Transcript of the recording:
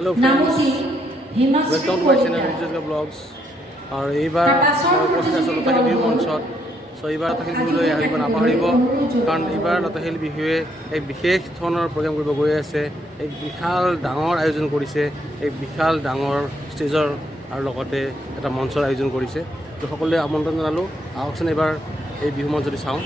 Hello friends, welcome to my channel Rijka Vlogs. আৰু এইবাৰ মই উপস্থিত আছোঁ লতাশিল বিহু মঞ্চত। চ' এইবাৰ লতাশিল বিহুলৈ আহিব নাপাহৰিব, কাৰণ এইবাৰ লতাশিল বিহুৱে এক বিশেষ ধৰণৰ প্ৰগ্ৰেম কৰিব গৈ আছে। এক বিশাল ডাঙৰ আয়োজন কৰিছে, এক বিশাল ডাঙৰ ষ্টেজৰ আৰু লগতে এটা মঞ্চৰ আয়োজন কৰিছে। ত' সকলোৱে আমন্ত্ৰণ জনালোঁ, আহকচোন এইবাৰ এই বিহু মঞ্চটি চাওঁ।